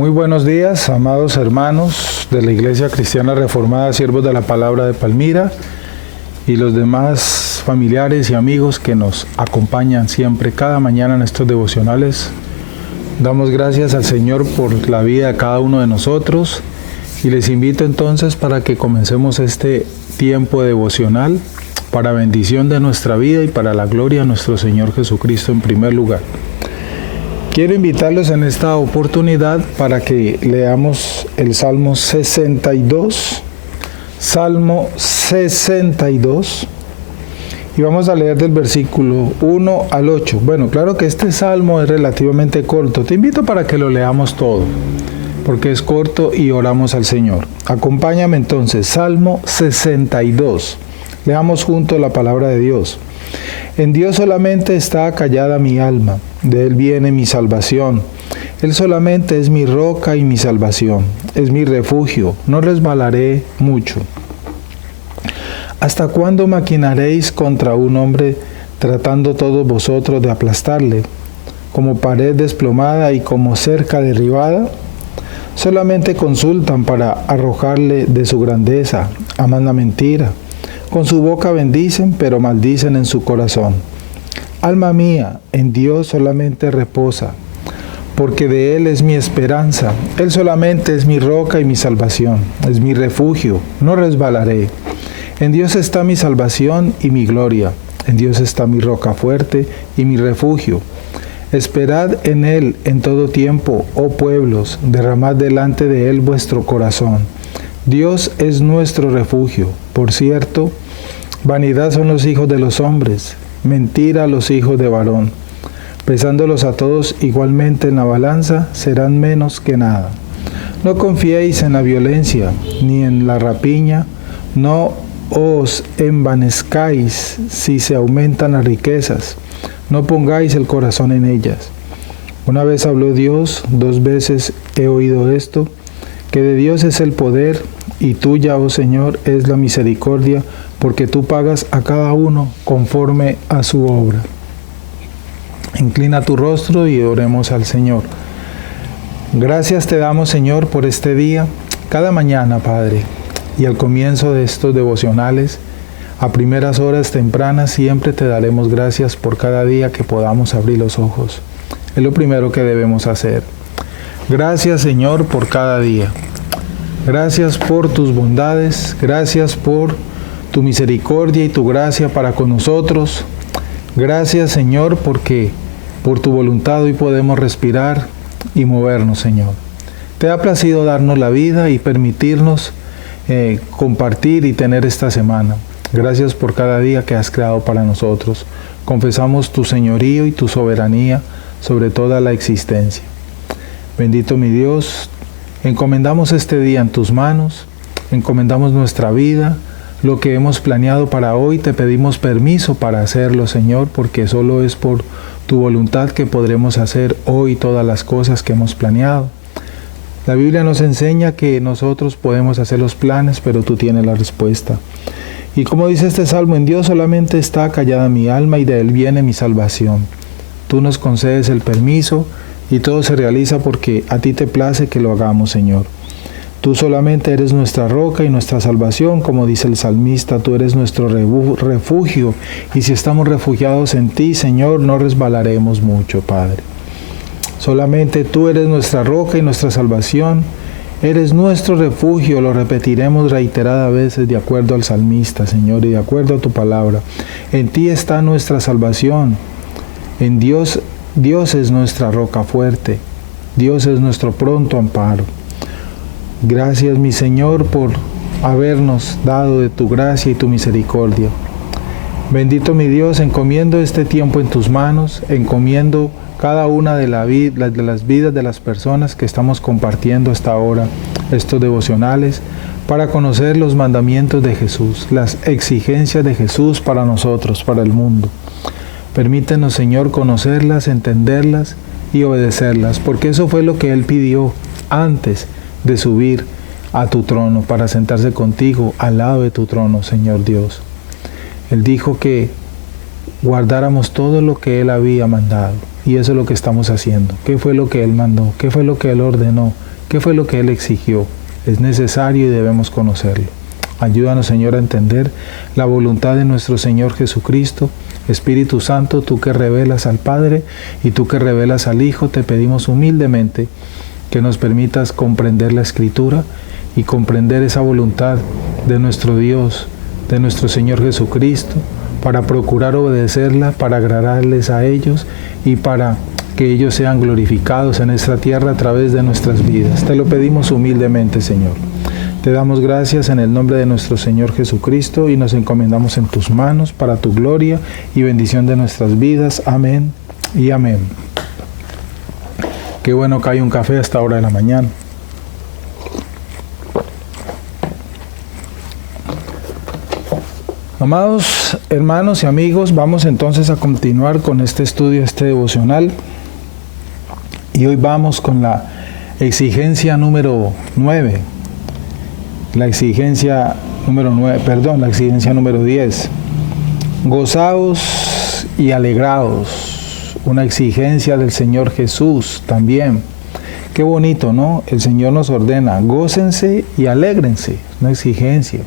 Muy buenos días, amados hermanos de la Iglesia Cristiana Reformada, siervos de la Palabra de Palmira y los demás familiares y amigos que nos acompañan siempre, cada mañana en estos devocionales. Damos gracias al Señor por la vida de cada uno de nosotros y les invito entonces para que comencemos este tiempo devocional para bendición de nuestra vida y para la gloria de nuestro Señor Jesucristo en primer lugar. Quiero invitarlos en esta oportunidad para que leamos el Salmo 62, Salmo 62, y vamos a leer del versículo 1 al 8. Bueno, claro que este salmo es relativamente corto, te invito para que lo leamos todo, porque es corto y oramos al Señor. Acompáñame entonces, Salmo 62, leamos juntos la palabra de Dios. En Dios solamente está callada mi alma, de Él viene mi salvación. Él solamente es mi roca y mi salvación, es mi refugio, no resbalaré mucho. ¿Hasta cuándo maquinaréis contra un hombre, tratando todos vosotros de aplastarle, como pared desplomada y como cerca derribada? Solamente consultan para arrojarle de su grandeza, aman la mentira. Con su boca bendicen, pero maldicen en su corazón. Alma mía, en Dios solamente reposa, porque de Él es mi esperanza. Él solamente es mi roca y mi salvación, es mi refugio, no resbalaré. En Dios está mi salvación y mi gloria. En Dios está mi roca fuerte y mi refugio. Esperad en Él en todo tiempo, oh pueblos, derramad delante de Él vuestro corazón. Dios es nuestro refugio. Por cierto, vanidad son los hijos de los hombres, mentira los hijos de varón. Pesándolos a todos igualmente en la balanza, serán menos que nada. No confiéis en la violencia, ni en la rapiña, no os envanezcáis si se aumentan las riquezas, no pongáis el corazón en ellas. Una vez habló Dios, 2 veces he oído esto, que de Dios es el poder, y tuya, oh Señor, es la misericordia, porque tú pagas a cada uno conforme a su obra. Inclina tu rostro y oremos al Señor. Gracias te damos, Señor, por este día, cada mañana, Padre, y al comienzo de estos devocionales, a primeras horas tempranas, siempre te daremos gracias por cada día que podamos abrir los ojos. Es lo primero que debemos hacer. Gracias, Señor, por cada día. Gracias por tus bondades, gracias por tu misericordia y tu gracia para con nosotros. Gracias, Señor, porque por tu voluntad hoy podemos respirar y movernos, Señor. Te ha placido darnos la vida y permitirnos compartir y tener esta semana. Gracias por cada día que has creado para nosotros. Confesamos tu señorío y tu soberanía sobre toda la existencia. Bendito mi Dios, encomendamos este día en tus manos, encomendamos nuestra vida, lo que hemos planeado para hoy, te pedimos permiso para hacerlo, Señor, porque solo es por tu voluntad que podremos hacer hoy todas las cosas que hemos planeado. La Biblia nos enseña que nosotros podemos hacer los planes, pero tú tienes la respuesta. Y como dice este salmo, en Dios solamente está callada mi alma y de Él viene mi salvación. Tú nos concedes el permiso y todo se realiza porque a ti te place que lo hagamos, Señor. Tú solamente eres nuestra roca y nuestra salvación, como dice el salmista, tú eres nuestro refugio, y si estamos refugiados en ti, Señor, no resbalaremos mucho, Padre. Solamente tú eres nuestra roca y nuestra salvación, eres nuestro refugio, lo repetiremos reiteradas veces de acuerdo al salmista, Señor, y de acuerdo a tu palabra. En ti está nuestra salvación, en Dios es nuestra roca fuerte, Dios es nuestro pronto amparo. Gracias, mi Señor, por habernos dado de tu gracia y tu misericordia. Bendito mi Dios, encomiendo este tiempo en tus manos, encomiendo cada una de las vidas de las personas que estamos compartiendo hasta ahora estos devocionales para conocer los mandamientos de Jesús, las exigencias de Jesús para nosotros, para el mundo. Permítenos, Señor, conocerlas, entenderlas y obedecerlas, porque eso fue lo que Él pidió antes de subir a tu trono, para sentarse contigo al lado de tu trono, Señor Dios. Él dijo que guardáramos todo lo que Él había mandado, y eso es lo que estamos haciendo. ¿Qué fue lo que Él mandó? ¿Qué fue lo que Él ordenó? ¿Qué fue lo que Él exigió? Es necesario y debemos conocerlo. Ayúdanos, Señor, a entender la voluntad de nuestro Señor Jesucristo. Espíritu Santo, tú que revelas al Padre y tú que revelas al Hijo, te pedimos humildemente que nos permitas comprender la Escritura y comprender esa voluntad de nuestro Dios, de nuestro Señor Jesucristo, para procurar obedecerla, para agradarles a ellos y para que ellos sean glorificados en esta tierra a través de nuestras vidas. Te lo pedimos humildemente, Señor. Te damos gracias en el nombre de nuestro Señor Jesucristo y nos encomendamos en tus manos para tu gloria y bendición de nuestras vidas. Amén y amén. Qué bueno que hay un café a esta hora de la mañana. Amados hermanos y amigos, vamos entonces a continuar con este estudio, este devocional. Y hoy vamos con la exigencia número 9. La exigencia número 10. Gozaos y alegraos. Una exigencia del Señor Jesús también. Qué bonito, ¿no? El Señor nos ordena, gócense y alégrense. Una exigencia.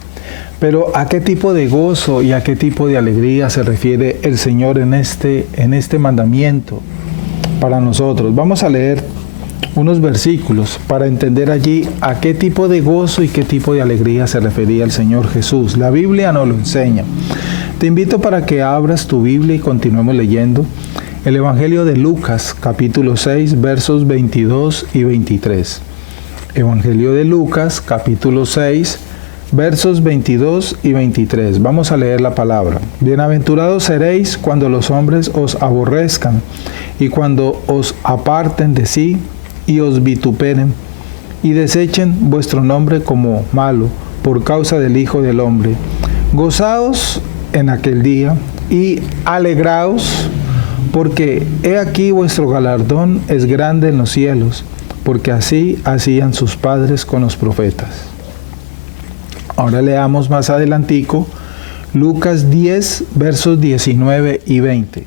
Pero ¿a qué tipo de gozo y a qué tipo de alegría se refiere el Señor en este mandamiento para nosotros? Vamos a leer unos versículos para entender allí a qué tipo de gozo y qué tipo de alegría se refería el Señor Jesús. La Biblia nos lo enseña. Te invito para que abras tu Biblia y continuemos leyendo el Evangelio de Lucas, capítulo 6, versos 22 y 23. Evangelio de Lucas, capítulo 6, versos 22 y 23. Vamos a leer la palabra. Bienaventurados seréis cuando los hombres os aborrezcan y cuando os aparten de sí y os vituperen y desechen vuestro nombre como malo por causa del Hijo del Hombre. Gozaos en aquel día y alegraos, porque he aquí vuestro galardón es grande en los cielos, porque así hacían sus padres con los profetas. Ahora leamos más adelantico Lucas 10, versos 19 y 20.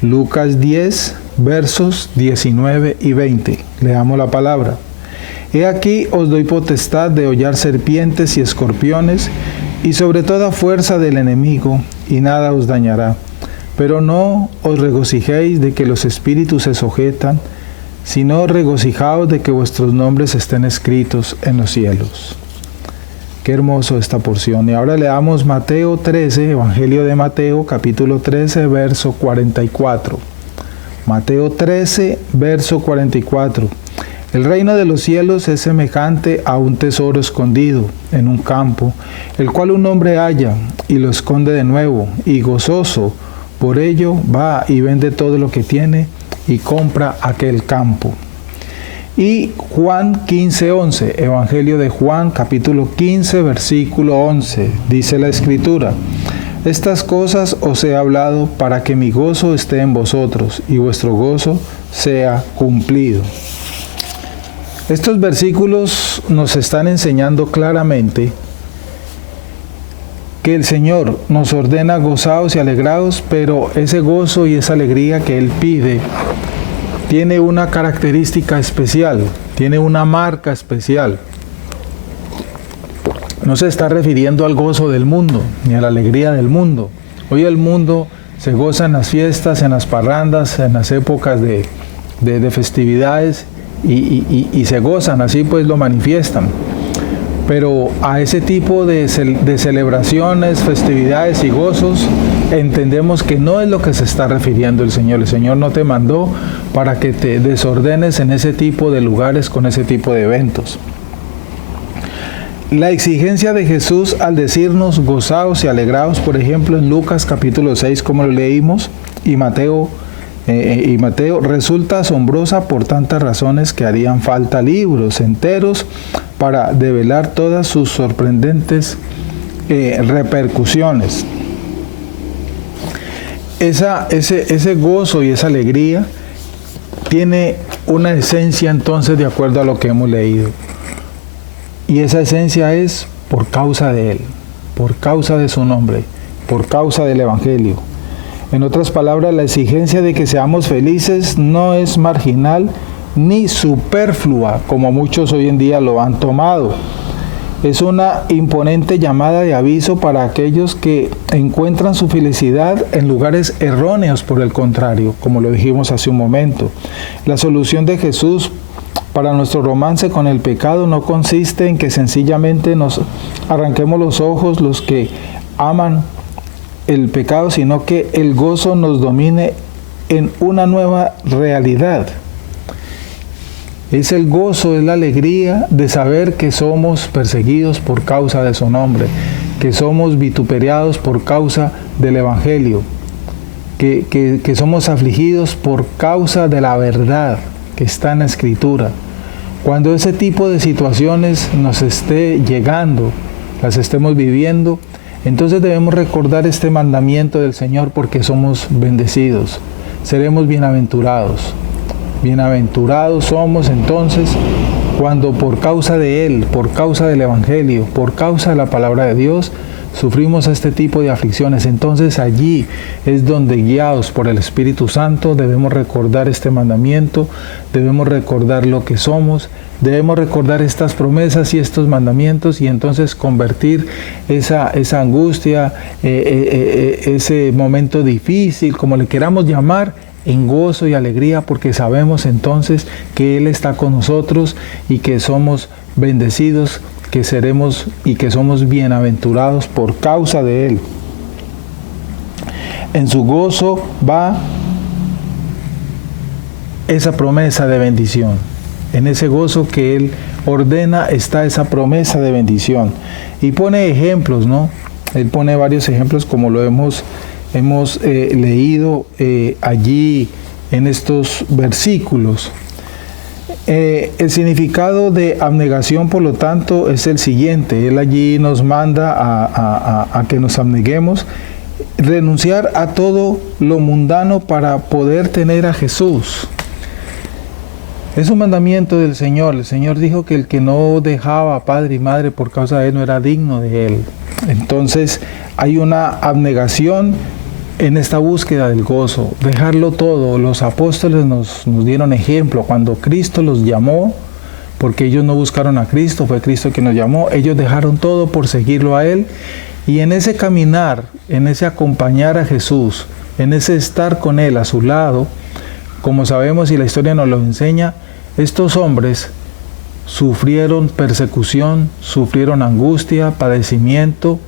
Lucas 10, versos 19 y 20. Leamos la palabra. He aquí os doy potestad de hollar serpientes y escorpiones, y sobre toda fuerza del enemigo, y nada os dañará. Pero no os regocijéis de que los espíritus se sujetan, sino regocijaos de que vuestros nombres estén escritos en los cielos. Qué hermoso esta porción. Y ahora leamos Mateo 13, Evangelio de Mateo, capítulo 13, verso 44. Mateo 13, verso 44. El reino de los cielos es semejante a un tesoro escondido en un campo, el cual un hombre halla y lo esconde de nuevo, y gozoso por ello va y vende todo lo que tiene y compra aquel campo. Y Juan 15, 11, Evangelio de Juan, capítulo 15, versículo 11, dice la Escritura: estas cosas os he hablado para que mi gozo esté en vosotros y vuestro gozo sea cumplido. Estos versículos nos están enseñando claramente que el Señor nos ordena gozaos y alegraos, pero ese gozo y esa alegría que Él pide tiene una característica especial, tiene una marca especial. No se está refiriendo al gozo del mundo, ni a la alegría del mundo. Hoy el mundo se goza en las fiestas, en las parrandas, en las épocas de festividades y se gozan, así pues lo manifiestan. Pero a ese tipo de celebraciones, festividades y gozos, entendemos que no es lo que se está refiriendo el Señor. El Señor no te mandó para que te desordenes en ese tipo de lugares con ese tipo de eventos. La exigencia de Jesús al decirnos gozaos y alegraos, por ejemplo, en Lucas capítulo 6, como lo leímos, y Mateo, resulta asombrosa por tantas razones que harían falta libros enteros para develar todas sus sorprendentes repercusiones. Ese gozo y esa alegría tiene una esencia entonces de acuerdo a lo que hemos leído. Y esa esencia es por causa de Él, por causa de su nombre, por causa del Evangelio. En otras palabras, la exigencia de que seamos felices no es marginal ni superflua, como muchos hoy en día lo han tomado. Es una imponente llamada de aviso para aquellos que encuentran su felicidad en lugares erróneos, por el contrario, como lo dijimos hace un momento. La solución de Jesús para nuestro romance con el pecado no consiste en que sencillamente nos arranquemos los ojos los que aman el pecado, sino que el gozo nos domine en una nueva realidad. Es el gozo, es la alegría de saber que somos perseguidos por causa de su nombre, que somos vituperados por causa del Evangelio, que somos afligidos por causa de la verdad que está en la Escritura. Cuando ese tipo de situaciones nos esté llegando, las estemos viviendo, entonces debemos recordar este mandamiento del Señor porque somos bendecidos, seremos bienaventurados. Bienaventurados somos entonces cuando por causa de Él, por causa del Evangelio, por causa de la palabra de Dios, sufrimos este tipo de aflicciones. Entonces allí es donde, guiados por el Espíritu Santo, debemos recordar este mandamiento, debemos recordar lo que somos, debemos recordar estas promesas y estos mandamientos y entonces convertir esa angustia, ese momento difícil, como le queramos llamar, en gozo y alegría, porque sabemos entonces que Él está con nosotros y que somos bendecidos, que seremos y que somos bienaventurados por causa de Él. En su gozo va esa promesa de bendición. En ese gozo que Él ordena está esa promesa de bendición. Y pone ejemplos, ¿no? Él pone varios ejemplos como lo hemos leído allí en estos versículos. El significado de abnegación, por lo tanto, es el siguiente. Él allí nos manda a que nos abneguemos, renunciar a todo lo mundano para poder tener a Jesús. Es un mandamiento del Señor. El Señor dijo que el que no dejaba a padre y madre por causa de Él no era digno de Él. Entonces hay una abnegación en esta búsqueda del gozo, dejarlo todo. Los apóstoles nos dieron ejemplo cuando Cristo los llamó, porque ellos no buscaron a Cristo, fue Cristo quien nos llamó. Ellos dejaron todo por seguirlo a Él, y en ese caminar, en ese acompañar a Jesús, en ese estar con Él a su lado, como sabemos y la historia nos lo enseña, estos hombres sufrieron persecución, sufrieron angustia, padecimiento,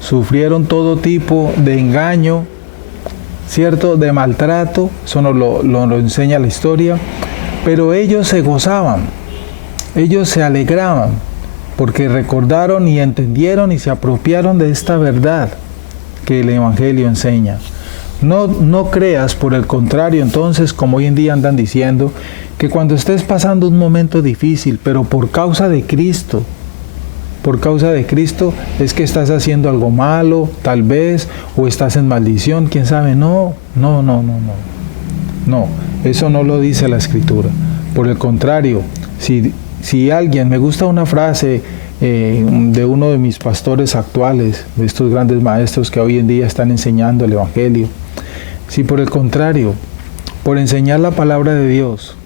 sufrieron todo tipo de engaño, ¿cierto?, de maltrato. Eso nos lo enseña la historia, pero ellos se gozaban, ellos se alegraban, porque recordaron y entendieron y se apropiaron de esta verdad que el Evangelio enseña. No creas, por el contrario, entonces, como hoy en día andan diciendo, que cuando estés pasando un momento difícil, pero por causa de Cristo, es que estás haciendo algo malo, tal vez, o estás en maldición, quién sabe. No, eso no lo dice la Escritura. Por el contrario, si alguien, me gusta una frase de uno de mis pastores actuales, de estos grandes maestros que hoy en día están enseñando el Evangelio, si por el contrario, por enseñar la palabra de Dios,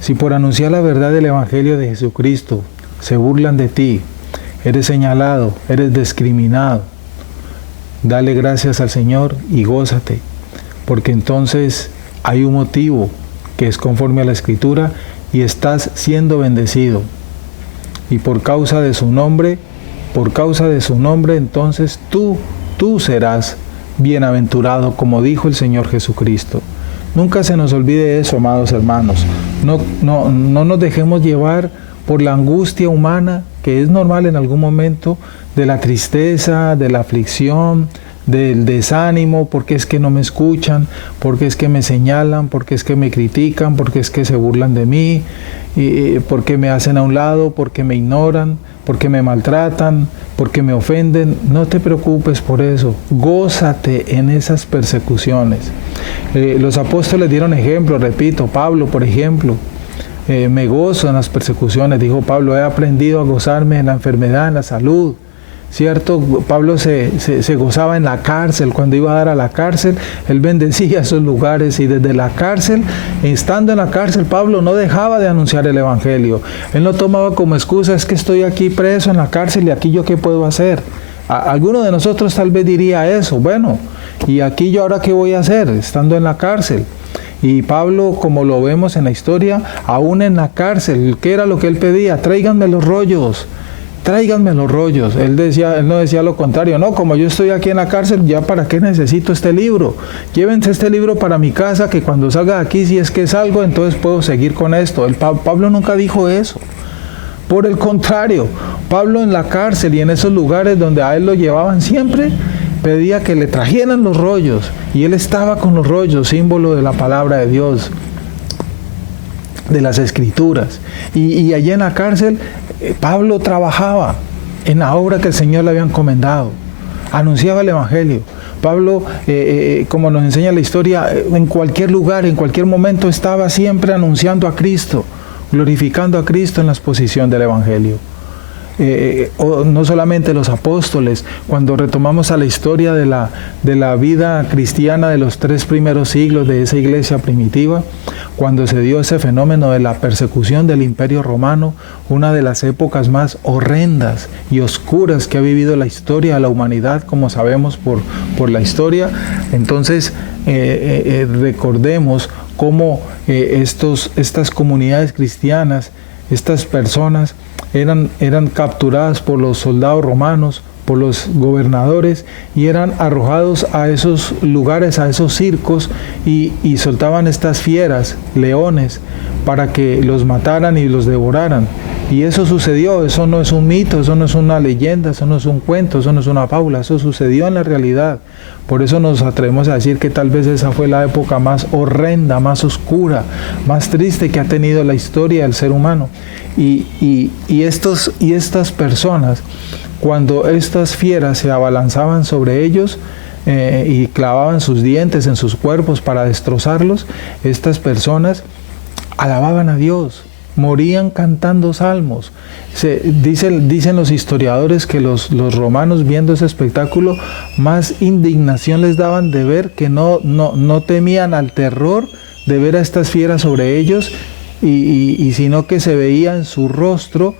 si por anunciar la verdad del Evangelio de Jesucristo se burlan de ti, eres señalado, eres discriminado, dale gracias al Señor y gózate, porque entonces hay un motivo que es conforme a la Escritura y estás siendo bendecido. Y por causa de su nombre, entonces tú serás bienaventurado, como dijo el Señor Jesucristo. Nunca se nos olvide eso, amados hermanos. No nos dejemos llevar por la angustia humana, que es normal en algún momento, de la tristeza, de la aflicción, del desánimo, porque es que no me escuchan, porque es que me señalan, porque es que me critican, porque es que se burlan de mí, porque me hacen a un lado, porque me ignoran, porque me maltratan, porque me ofenden. No te preocupes por eso, gózate en esas persecuciones. Los apóstoles dieron ejemplo, repito, Pablo, por ejemplo, me gozo en las persecuciones, dijo Pablo, he aprendido a gozarme en la enfermedad, en la salud. ¿cierto? Pablo se gozaba en la cárcel, cuando iba a dar a la cárcel, él bendecía esos lugares, y desde la cárcel, estando en la cárcel, Pablo no dejaba de anunciar el evangelio. Él no tomaba como excusa, es que estoy aquí preso en la cárcel y aquí yo qué puedo hacer. Alguno de nosotros tal vez diría eso, bueno, ¿y aquí yo ahora qué voy a hacer estando en la cárcel? Y Pablo, como lo vemos en la historia, aún en la cárcel, ¿qué era lo que él pedía? Tráiganme los rollos. Tráiganme los rollos. Él no decía lo contrario. No, como yo estoy aquí en la cárcel, ¿ya para qué necesito este libro? Llévense este libro para mi casa, que cuando salga de aquí, si es que salgo, entonces puedo seguir con esto. Pablo nunca dijo eso. Por el contrario, Pablo en la cárcel y en esos lugares donde a él lo llevaban siempre, pedía que le trajeran los rollos. Y él estaba con los rollos, símbolo de la palabra de Dios, de las Escrituras. Y allí en la cárcel, Pablo trabajaba en la obra que el Señor le había encomendado, anunciaba el evangelio. Pablo, como nos enseña la historia, en cualquier lugar, en cualquier momento, estaba siempre anunciando a Cristo, glorificando a Cristo en la exposición del evangelio. No solamente los apóstoles, cuando retomamos a la historia de la vida cristiana de los 3 primeros siglos de esa iglesia primitiva, cuando se dio ese fenómeno de la persecución del Imperio Romano, una de las épocas más horrendas y oscuras que ha vivido la historia de la humanidad, como sabemos por la historia. Entonces recordemos cómo estas comunidades cristianas, estas personas, eran capturadas por los soldados romanos, por los gobernadores, y eran arrojados a esos lugares, a esos circos, y soltaban estas fieras, leones, para que los mataran y los devoraran. Y eso sucedió, eso no es un mito, eso no es una leyenda, eso no es un cuento, eso no es una fábula, eso sucedió en la realidad. Por eso nos atrevemos a decir que tal vez esa fue la época más horrenda, más oscura, más triste que ha tenido la historia del ser humano. Y estas personas, cuando estas fieras se abalanzaban sobre ellos y clavaban sus dientes en sus cuerpos para destrozarlos, estas personas alababan a Dios, morían cantando salmos. Dicen los historiadores que los romanos, viendo ese espectáculo, más indignación les daban de ver que no temían al terror de ver a estas fieras sobre ellos, y sino que se veía en su rostro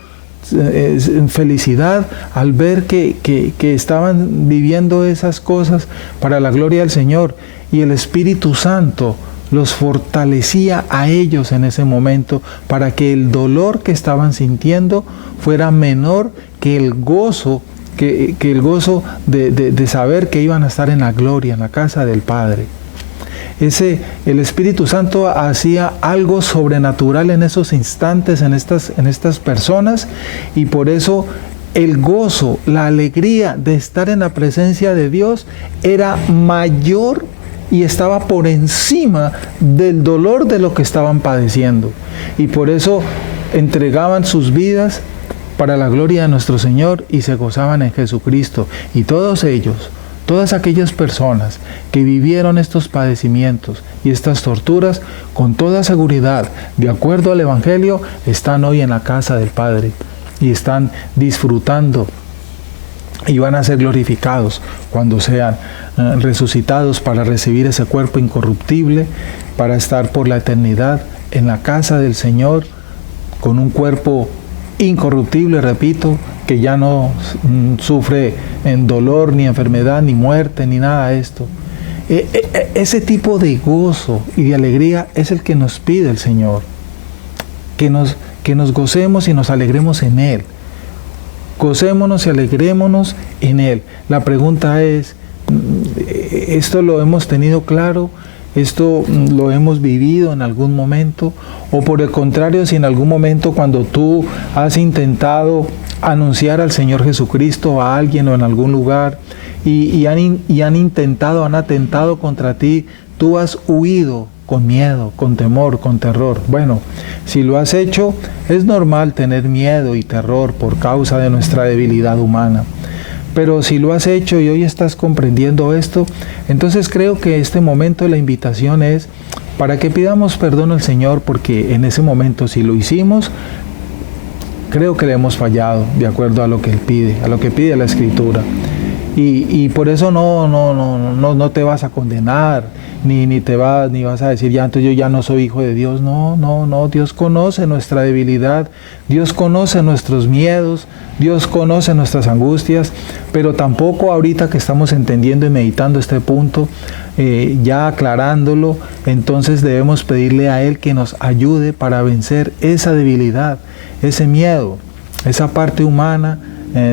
felicidad al ver que estaban viviendo esas cosas para la gloria del Señor, y el Espíritu Santo los fortalecía a ellos en ese momento para que el dolor que estaban sintiendo fuera menor que el gozo, que el gozo de saber que iban a estar en la gloria, en la casa del Padre. El Espíritu Santo hacía algo sobrenatural en esos instantes, en estas personas, y por eso el gozo, la alegría de estar en la presencia de Dios era mayor y estaba por encima del dolor de lo que estaban padeciendo. Y por eso entregaban sus vidas para la gloria de nuestro Señor y se gozaban en Jesucristo. Y todos ellos, todas aquellas personas que vivieron estos padecimientos y estas torturas, con toda seguridad, de acuerdo al Evangelio, están hoy en la casa del Padre y están disfrutando y van a ser glorificados cuando sean resucitados para recibir ese cuerpo incorruptible, para estar por la eternidad en la casa del Señor con un cuerpo incorruptible, repito, que ya no sufre en dolor, ni enfermedad, ni muerte, ni nada de esto. Ese tipo de gozo y de alegría es el que nos pide el Señor, que nos gocemos y nos alegremos en Él. Gocémonos y alegrémonos en Él. La pregunta es, ¿esto lo hemos tenido claro? ¿Esto lo hemos vivido en algún momento? O por el contrario, si en algún momento cuando tú has intentado anunciar al Señor Jesucristo a alguien o en algún lugar y han atentado contra ti, tú has huido con miedo, con temor, con terror. Bueno, si lo has hecho, es normal tener miedo y terror por causa de nuestra debilidad humana. Pero si lo has hecho y hoy estás comprendiendo esto, entonces creo que este momento la invitación es para que pidamos perdón al Señor, porque en ese momento, si lo hicimos, creo que le hemos fallado de acuerdo a lo que Él pide, a lo que pide la Escritura. Y por eso no te vas a condenar, ni vas a decir, ya, entonces yo ya no soy hijo de Dios. No, Dios conoce nuestra debilidad, Dios conoce nuestros miedos, Dios conoce nuestras angustias, pero tampoco ahorita que estamos entendiendo y meditando este punto, ya aclarándolo, entonces debemos pedirle a Él que nos ayude para vencer esa debilidad, ese miedo, esa parte humana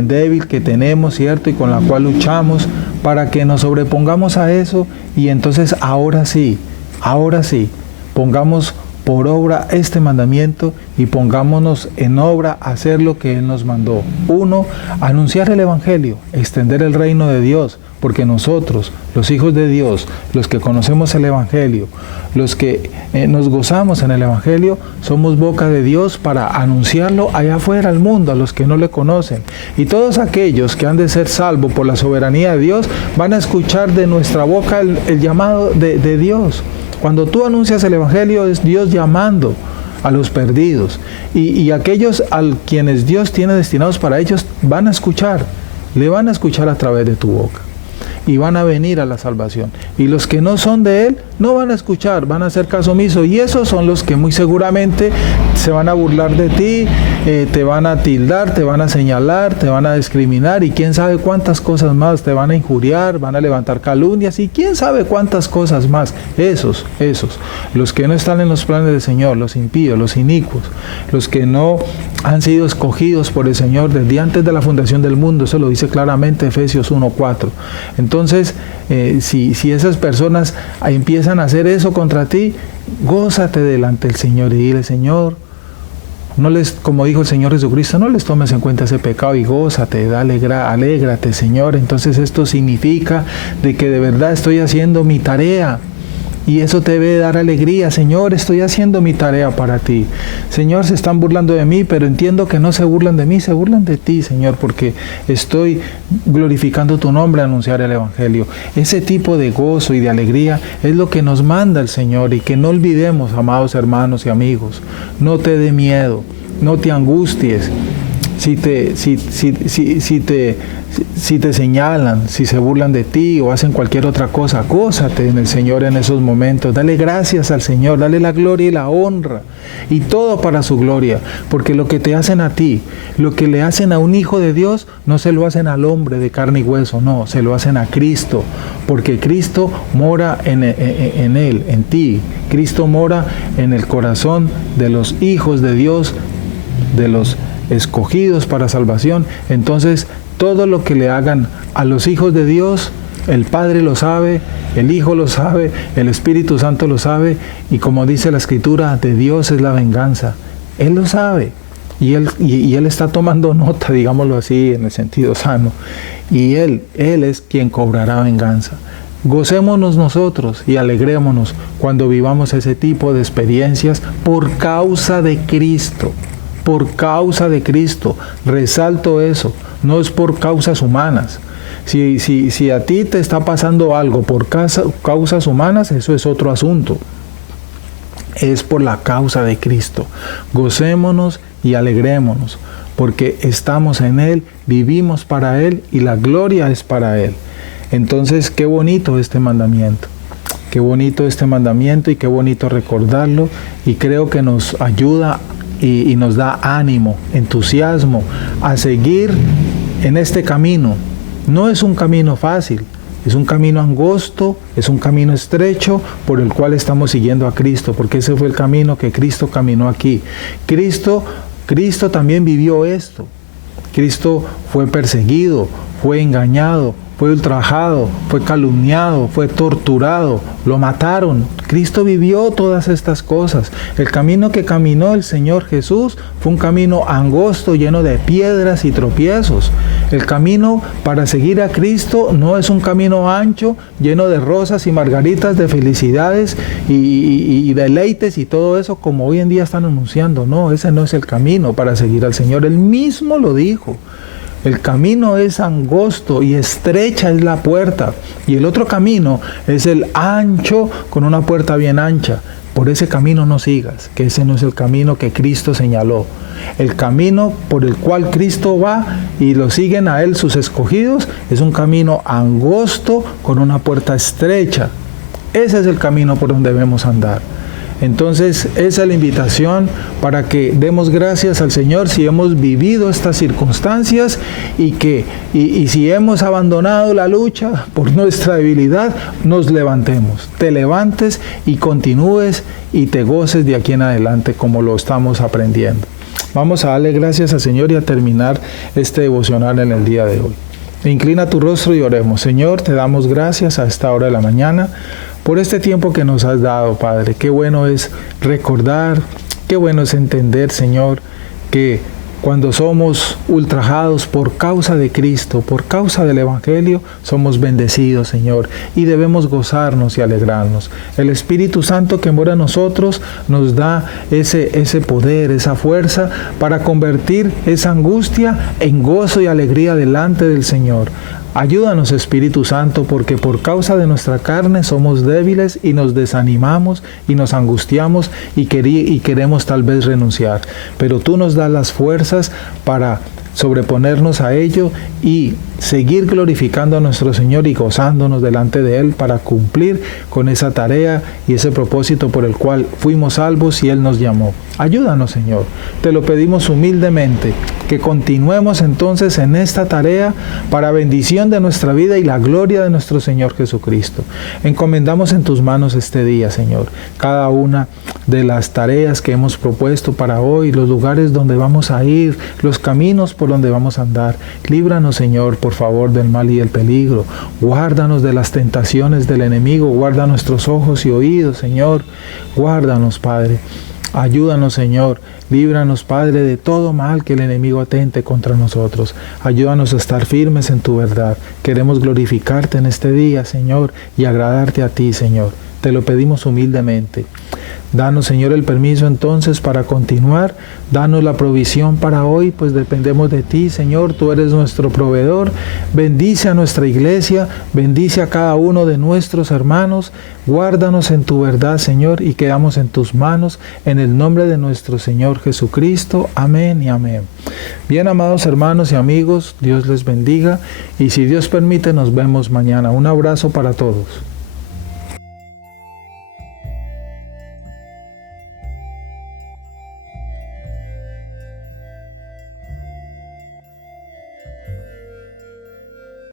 débil que tenemos, ¿cierto? Y con la cual luchamos, para que nos sobrepongamos a eso y entonces ahora sí, pongamos por obra este mandamiento y pongámonos en obra a hacer lo que Él nos mandó. 1, anunciar el Evangelio, extender el reino de Dios, porque nosotros, los hijos de Dios, los que conocemos el Evangelio, los que nos gozamos en el Evangelio, somos boca de Dios para anunciarlo allá afuera al mundo, a los que no le conocen. Y todos aquellos que han de ser salvos por la soberanía de Dios, van a escuchar de nuestra boca el llamado de Dios. Cuando tú anuncias el Evangelio, es Dios llamando a los perdidos. Y aquellos a quienes Dios tiene destinados para ellos, van a escuchar, le van a escuchar a través de tu boca. Y van a venir a la salvación. Y los que no son de Él, no van a escuchar, van a hacer caso omiso. Y esos son los que muy seguramente se van a burlar de ti, te van a tildar, te van a señalar, te van a discriminar y quién sabe cuántas cosas más, te van a injuriar, van a levantar calumnias y quién sabe cuántas cosas más. Esos, los que no están en los planes del Señor, los impíos, los inicuos, los que no han sido escogidos por el Señor desde antes de la fundación del mundo. Eso lo dice claramente Efesios 1:4. Entonces, si esas personas empiezan a hacer eso contra ti, gózate delante del Señor y dile, Señor, como dijo el Señor Jesucristo, no les tomes en cuenta ese pecado y gózate, alégrate, Señor. Entonces esto significa de que de verdad estoy haciendo mi tarea. Y eso te debe dar alegría. Señor, estoy haciendo mi tarea para ti. Señor, se están burlando de mí, pero entiendo que no se burlan de mí, se burlan de ti, Señor, porque estoy glorificando tu nombre a anunciar el Evangelio. Ese tipo de gozo y de alegría es lo que nos manda el Señor, y que no olvidemos, amados hermanos y amigos. No te dé miedo, no te angusties. Si te señalan, si se burlan de ti o hacen cualquier otra cosa, gózate en el Señor en esos momentos. Dale gracias al Señor, dale la gloria y la honra y todo para su gloria, porque lo que te hacen a ti, lo que le hacen a un hijo de Dios, no se lo hacen al hombre de carne y hueso, no, se lo hacen a Cristo, porque Cristo mora en él, en ti. Cristo mora en el corazón de los hijos de Dios, de los escogidos para salvación. Entonces todo lo que le hagan a los hijos de Dios, el Padre lo sabe, el Hijo lo sabe, el Espíritu Santo lo sabe, y como dice la Escritura, de Dios es la venganza. Él lo sabe, y Él está tomando nota, digámoslo así, en el sentido sano, y Él es quien cobrará venganza. Gocémonos nosotros y alegrémonos cuando vivamos ese tipo de experiencias por causa de Cristo. Por causa de Cristo, resalto eso, no es por causas humanas. Si a ti te está pasando algo por causas humanas, eso es otro asunto. Es por la causa de Cristo. Gocémonos y alegrémonos, porque estamos en Él, vivimos para Él y la gloria es para Él. Entonces, qué bonito este mandamiento. Qué bonito este mandamiento y qué bonito recordarlo, y creo que nos ayuda y nos da ánimo, entusiasmo a seguir en este camino. No es un camino fácil, es un camino angosto, es un camino estrecho por el cual estamos siguiendo a Cristo, porque ese fue el camino que Cristo caminó aquí. Cristo también vivió esto. Cristo fue perseguido, fue engañado, fue ultrajado, fue calumniado, fue torturado, lo mataron. Cristo vivió todas estas cosas. El camino que caminó el Señor Jesús fue un camino angosto, lleno de piedras y tropiezos. El camino para seguir a Cristo no es un camino ancho, lleno de rosas y margaritas, de felicidades y deleites y todo eso, como hoy en día están anunciando. No, ese no es el camino para seguir al Señor. Él mismo lo dijo. El camino es angosto y estrecha es la puerta, y el otro camino es el ancho con una puerta bien ancha. Por ese camino no sigas, que ese no es el camino que Cristo señaló. El camino por el cual Cristo va y lo siguen a Él sus escogidos es un camino angosto con una puerta estrecha. Ese es el camino por donde debemos andar. Entonces, esa es la invitación para que demos gracias al Señor si hemos vivido estas circunstancias y si hemos abandonado la lucha por nuestra debilidad, nos levantemos. Te levantes y continúes y te goces de aquí en adelante como lo estamos aprendiendo. Vamos a darle gracias al Señor y a terminar este devocional en el día de hoy. Inclina tu rostro y oremos. Señor, te damos gracias a esta hora de la mañana por este tiempo que nos has dado, Padre. Qué bueno es recordar, qué bueno es entender, Señor, que cuando somos ultrajados por causa de Cristo, por causa del Evangelio, somos bendecidos, Señor, y debemos gozarnos y alegrarnos. El Espíritu Santo que mora en nosotros nos da ese poder, esa fuerza para convertir esa angustia en gozo y alegría delante del Señor. Ayúdanos, Espíritu Santo, porque por causa de nuestra carne somos débiles y nos desanimamos y nos angustiamos y queremos tal vez renunciar. Pero tú nos das las fuerzas para sobreponernos a ello y seguir glorificando a nuestro Señor y gozándonos delante de Él para cumplir con esa tarea y ese propósito por el cual fuimos salvos y Él nos llamó. Ayúdanos, Señor. Te lo pedimos humildemente, que continuemos entonces en esta tarea para bendición de nuestra vida y la gloria de nuestro Señor Jesucristo. Encomendamos en tus manos este día, Señor, cada una de las tareas que hemos propuesto para hoy, los lugares donde vamos a ir, los caminos por donde vamos a andar. Líbranos, Señor, por favor, del mal y el peligro. Guárdanos de las tentaciones del enemigo. Guarda nuestros ojos y oídos, Señor. Guárdanos, Padre. Ayúdanos, Señor. Líbranos, Padre, de todo mal que el enemigo atente contra nosotros. Ayúdanos a estar firmes en tu verdad. Queremos glorificarte en este día, Señor, y agradarte a ti, Señor. Te lo pedimos humildemente. Danos, Señor, el permiso entonces para continuar. Danos la provisión para hoy, pues dependemos de ti, Señor. Tú eres nuestro proveedor. Bendice a nuestra iglesia. Bendice a cada uno de nuestros hermanos. Guárdanos en tu verdad, Señor, y quedamos en tus manos. En el nombre de nuestro Señor Jesucristo. Amén y amén. Bien, amados hermanos y amigos, Dios les bendiga. Y si Dios permite, nos vemos mañana. Un abrazo para todos.